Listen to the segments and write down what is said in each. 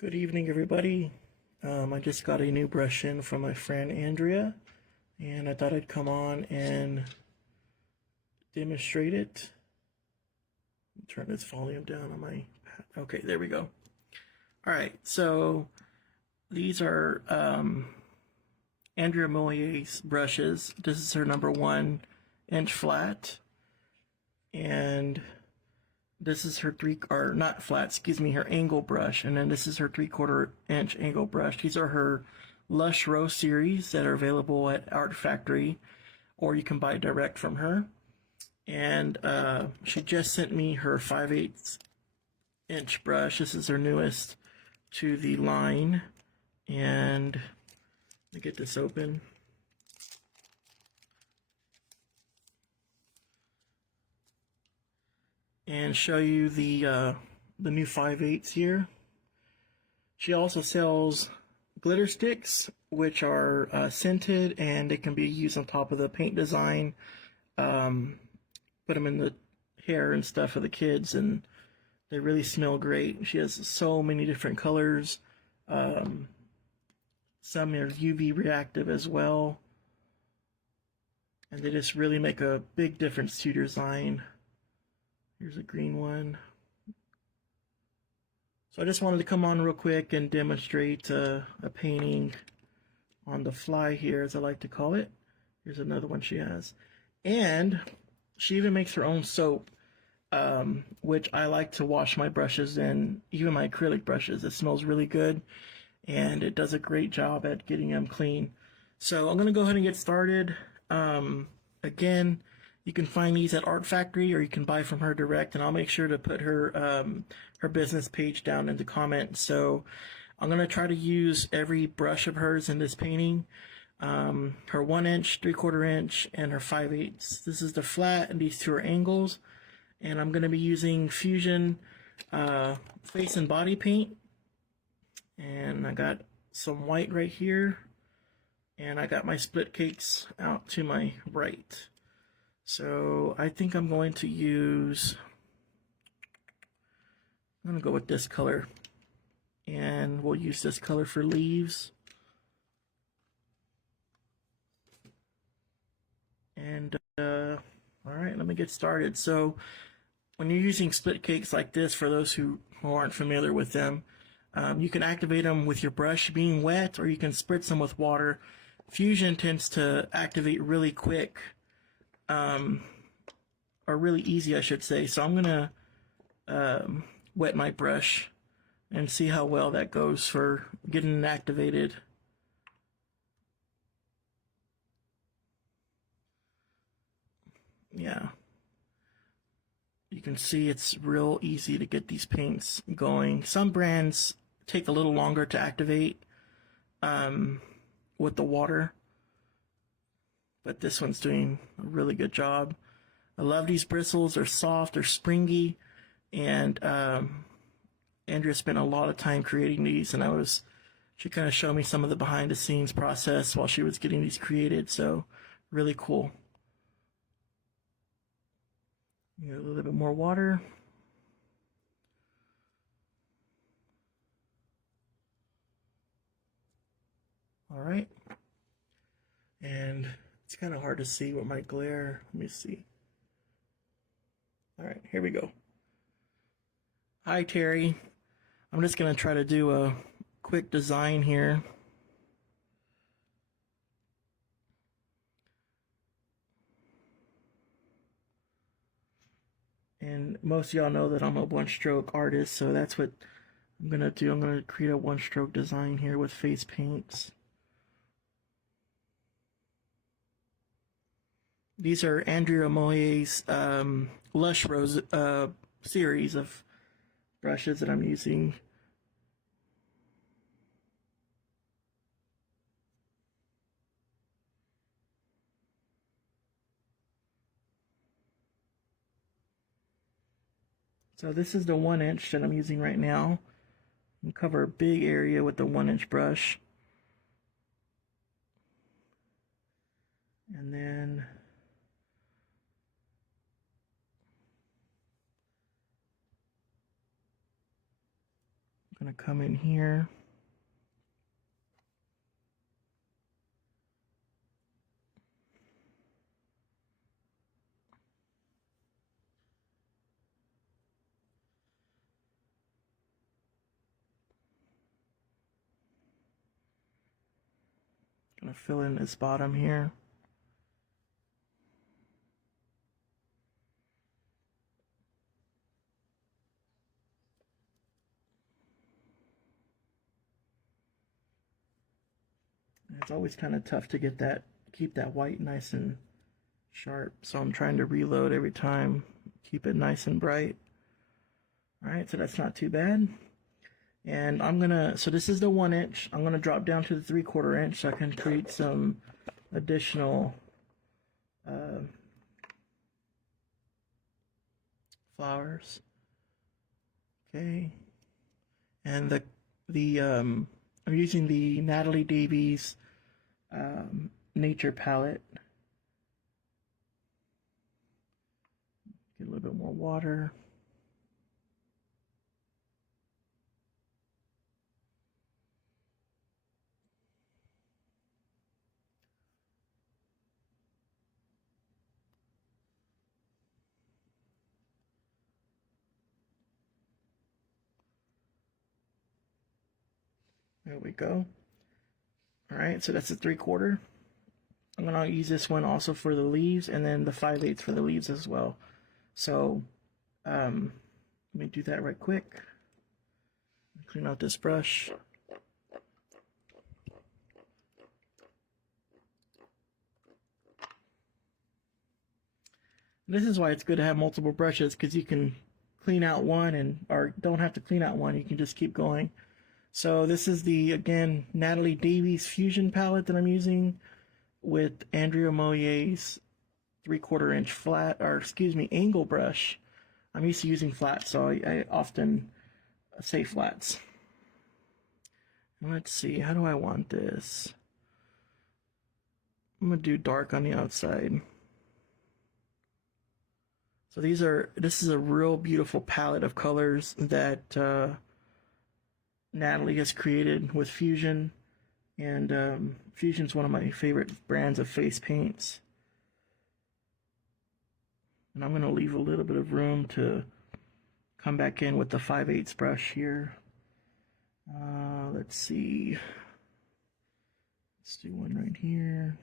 Good evening, everybody. I just got a new brush in from my friend Andrea, and I thought I'd come on and demonstrate it. Turn this volume down on my pad. Okay, there we go. All right, so these are Andrea Moyer's brushes. This is her number 1 inch flat, and this is her not flat, excuse me, her angle brush. And then this is her 3/4 inch angle brush. These are her Lush Rose series that are available at Art Factory, or you can buy direct from her. And she just sent me her 5/8 inch brush. This is her newest to the line. And let me get this open. And show you the new 5/8 here. She also sells glitter sticks, which are scented, and they can be used on top of the paint design. Put them in the hair and stuff of the kids, and they really smell great. She has so many different colors. Some are UV reactive as well, and they just really make a big difference to your design. Here's a green one. So I just wanted to come on real quick and demonstrate a painting on the fly here, as I like to call it. Here's another one she has. And she even makes her own soap, which I like to wash my brushes in, even my acrylic brushes. It smells really good, and it does a great job at getting them clean. So I'm going to go ahead and get started. Again, you can find these at Art Factory, or you can buy from her direct, and I'll make sure to put her her business page down in the comments. So I'm going to try to use every brush of hers in this painting. Her 1 inch, 3/4 inch, and her 5/8. This is the flat, and these two are angles. And I'm going to be using Fusion face and body paint. And I got some white right here. And I got my split cakes out to my right. So I think I'm going to use, I'm going to go with this color. And we'll use this color for leaves. And all right, let me get started. So when you're using split cakes like this, for those who aren't familiar with them, you can activate them with your brush being wet, or you can spritz them with water. Fusion tends to activate really quick, or really easy, I should say. So I'm gonna wet my brush and see how well that goes for getting it activated. Yeah. You can see it's real easy to get these paints going. Some brands take a little longer to activate with the water, but this one's doing a really good job. I love these bristles. They're soft, they're springy, and Andrea spent a lot of time creating these, and she kind of showed me some of the behind the scenes process while she was getting these created, so really cool. A little bit more water. All right. And it's kind of hard to see with my glare. Let me see. All right, here we go. Hi, Terry. I'm just going to try to do a quick design here. And most of y'all know that I'm a one-stroke artist, so that's what I'm going to do. I'm going to create a one-stroke design here with face paints. These are Andrea Moyer's Lush Rose series of brushes that I'm using. So this is the 1 inch that I'm using right now. I'm cover a big area with the 1 inch brush. And then gonna come in here. Gonna fill in this bottom here. It's always kind of tough to get that, keep that white nice and sharp. So I'm trying to reload every time, keep it nice and bright. All right, so that's not too bad. And I'm gonna, so this is the 1 inch. I'm gonna drop down to the 3/4 inch so I can create some additional flowers. Okay. And I'm using the Natalie Davies Nature palette. Get a little bit more water. There we go. All right, so that's a 3/4. I'm gonna use this one also for the leaves, and then the 5/8 for the leaves as well. So let me do that right quick. Clean out this brush. This is why it's good to have multiple brushes, because you can clean out one or don't have to clean out one, you can just keep going. So this is the, again, Natalie Davies Fusion palette that I'm using with Andrea Moyer's 3/4 inch flat, or excuse me, angle brush. I'm used to using flats, so I often say flats. And let's see, how do I want this? I'm gonna do dark on the outside. So this is a real beautiful palette of colors that Natalie has created with Fusion, and Fusion's one of my favorite brands of face paints. And I'm going to leave a little bit of room to come back in with the 5/8 brush here. Let's see. Let's do one right here.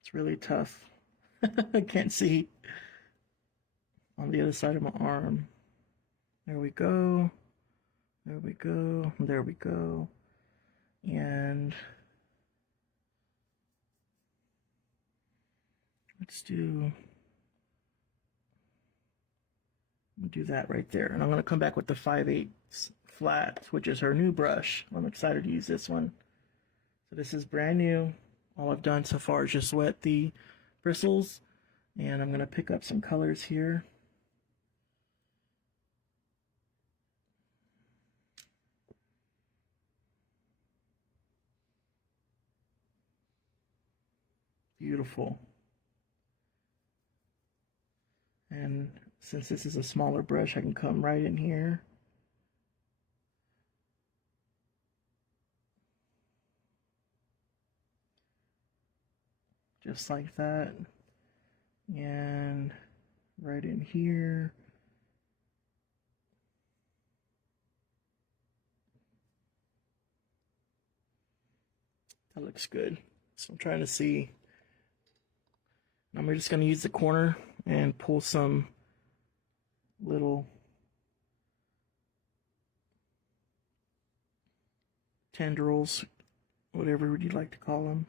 It's really tough. I can't see on the other side of my arm. There we go. There we go. There we go. And let's do that right there. And I'm going to come back with the 5/8 flat, which is her new brush. I'm excited to use this one. So this is brand new. All I've done so far is just wet the bristles, and I'm going to pick up some colors here. Beautiful. And since this is a smaller brush, I can come right in here. Just like that. And right in here. That looks good. So I'm trying to see. I'm just going to use the corner and pull some little tendrils, whatever you'd like to call them.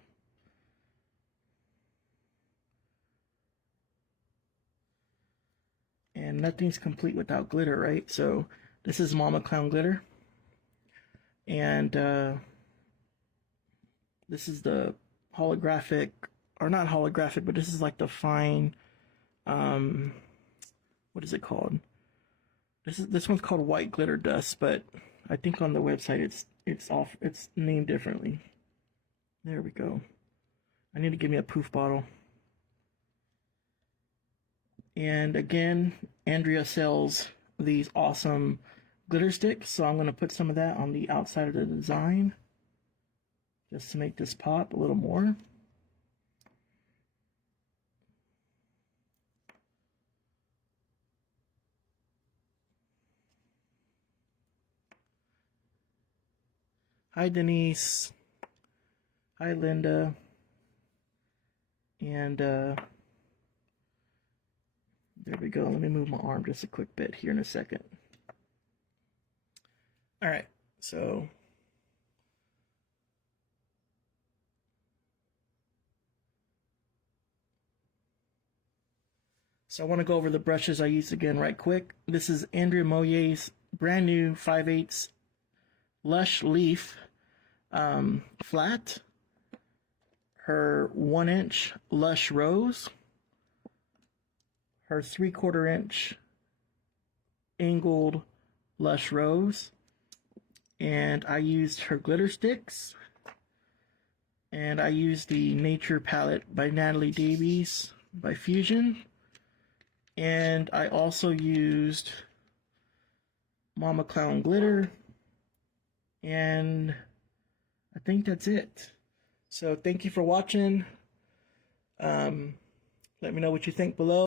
And nothing's complete without glitter, right? So this is Mama Clown glitter. And this is the holographic, or not holographic, but this is like the fine, what is it called? This one's called white glitter dust, but I think on the website it's named differently. There we go. I need to give me a poof bottle. And again, Andrea sells these awesome glitter sticks, so I'm going to put some of that on the outside of the design just to make this pop a little more. Hi Denise. Hi Linda. And there we go. Let me move my arm just a quick bit here in a second. All right, so I want to go over the brushes I used again right quick. This is Andrea Moyer's brand new 5/8 Lush Leaf flat. Her 1-inch Lush Rose. Her 3/4 inch angled Lush Rose. And I used her glitter sticks. And I used the Nature palette by Natalie Davies by Fusion. And I also used Mama Clown glitter. And I think that's it. So thank you for watching. Let me know what you think below.